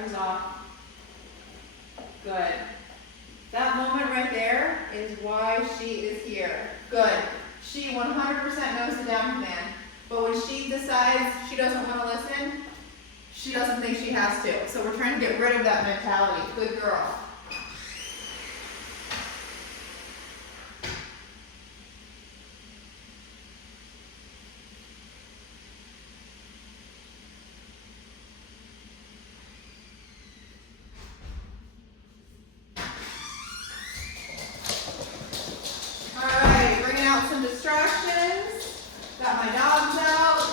pressures off. Good. That moment right there is why she is here. Good. She 100% knows the down command, but when she decides she doesn't want to listen, she doesn't think she has to. So we're trying to get rid of that mentality. Good girl. Some distractions. Got my dogs out.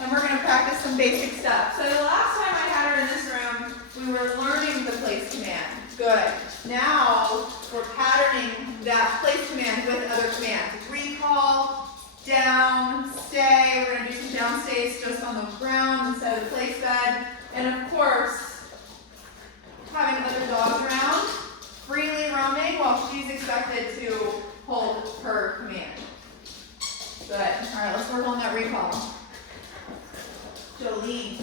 And we're going to practice some basic stuff. So the last time I had her in this room, we were learning the place command. Good. Now we're patterning that place command with other commands. Recall, down, stay. We're going to do some down stays just on the ground instead of the place bed. And of course, having other dogs around, freely roaming while she's expected to hold her command. Good. All right, let's work on that recall. Jolene,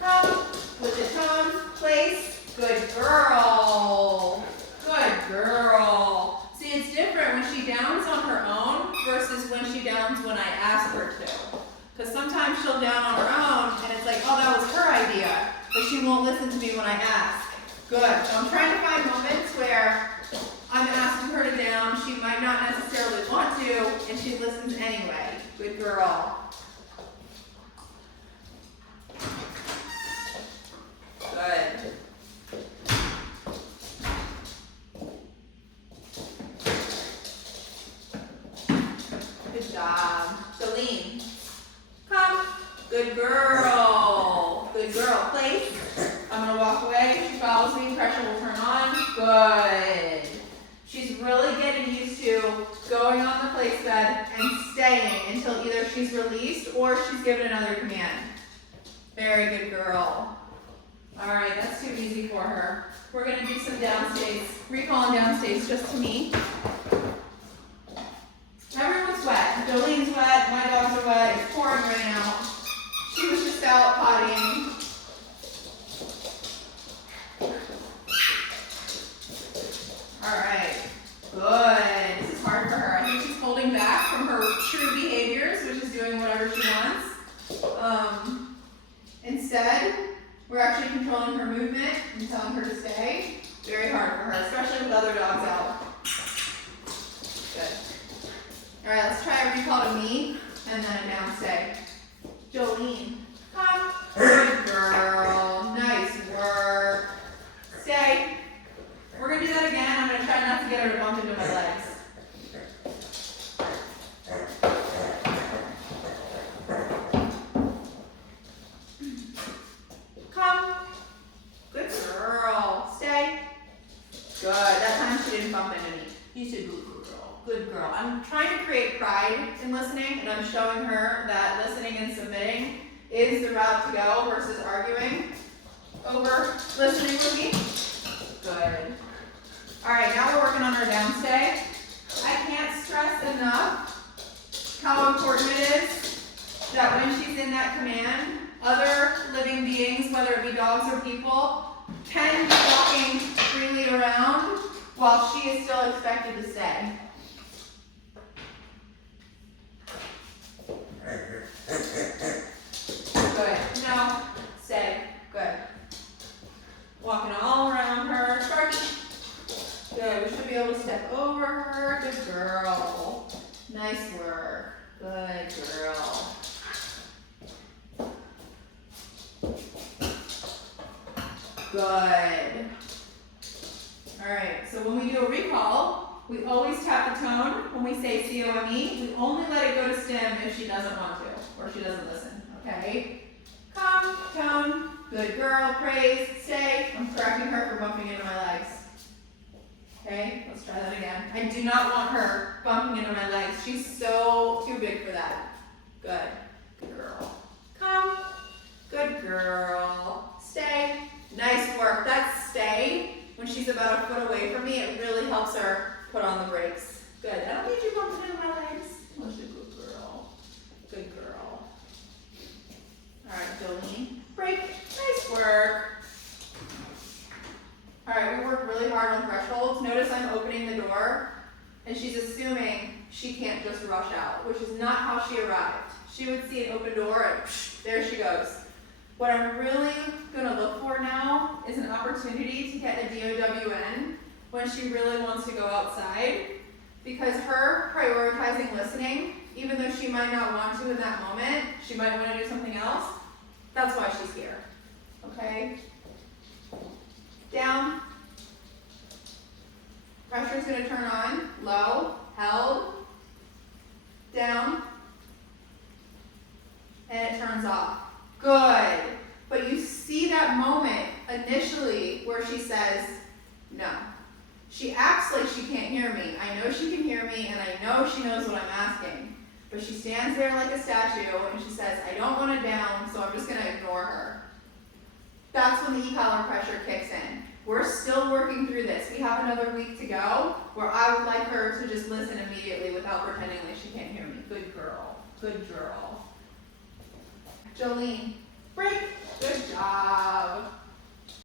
come with the tone, place. Good girl. Good girl. See, it's different when she downs on her own versus when she downs when I ask her to. Because sometimes she'll down on her own and it's like, oh, that was her idea, but she won't listen to me when I ask. Good. So I'm trying to find moments where I'm asking her to down. She might not necessarily want to, and she listens anyway. Good girl. Good. Good job. Jolene, come. Good girl. Good girl. Place. I'm going to walk away. If she follows me, pressure will turn on. Good. She's really getting used to going on the place bed and staying until either she's released or she's given another command. Very good girl. All right, that's too easy for her. We're going to do some downstays. Recall and downstays just to me. Everyone's wet. Jolene's wet. My dogs are wet. It's pouring rain out. She was just out pottying. All right, good. This is hard for her. I think she's holding back from her true behaviors, which is doing whatever she wants. Instead, we're actually controlling her movement and telling her to stay. Very hard for her, especially with other dogs out. Good. All right, let's try a recall to me and then a down stay. Jolene, come. Good girl. Nice work. Stay. We're going to do that again. I'm going to try not to get her to bump into my legs. Come. Good girl. Stay. Good. That time she didn't bump into me. You said good girl. Good girl. I'm trying to create pride in listening, and I'm showing her that listening and submitting is the route to go versus arguing over listening with me. Good. All right, now we're working on our downstay. I can't stress enough how important it is that when she's in that command, other living beings, whether it be dogs or people, can be walking freely around while she is still expected to stay. Good. No, stay. Good. Walking all around her. Stretch. Good. We should be able to step over her. Good girl. Nice work. Good girl. Good. All right. So when we do a recall, we always tap the tone. When we say COME, we only let it go to stim if she doesn't want to or she doesn't listen. Okay? Come, tone. Good girl. Praise. Stay. I'm correcting her for bumping into my legs. Okay, let's try that again. I do not want her bumping into my legs. She's so too big for that. Good. Good girl. Come. Good girl. Stay. Nice work. That stay, when she's about a foot away from me, it really helps her put on the brakes. Good. I don't need you bumping into my legs. That's a good girl. Good girl. how she arrived. She would see an open door and psh, there she goes. What I'm really gonna look for now is an opportunity to get a DOWN when she really wants to go outside, because her prioritizing listening, even though she might not want to in that moment, she might want to do something else, that's why she's here, okay? Down. Pressure's gonna turn on, low, held, down, and it turns off. Good. But you see that moment initially where she says, no. She acts like she can't hear me. I know she can hear me, and I know she knows what I'm asking. But she stands there like a statue, and she says, I don't want it down, so I'm just going to ignore her. That's when the e-collar pressure kicks in. We're still working through this. We have another week to go, where I would like her to just listen immediately without pretending like she can't hear me. Good girl. Good girl. Jolene, break. Good job.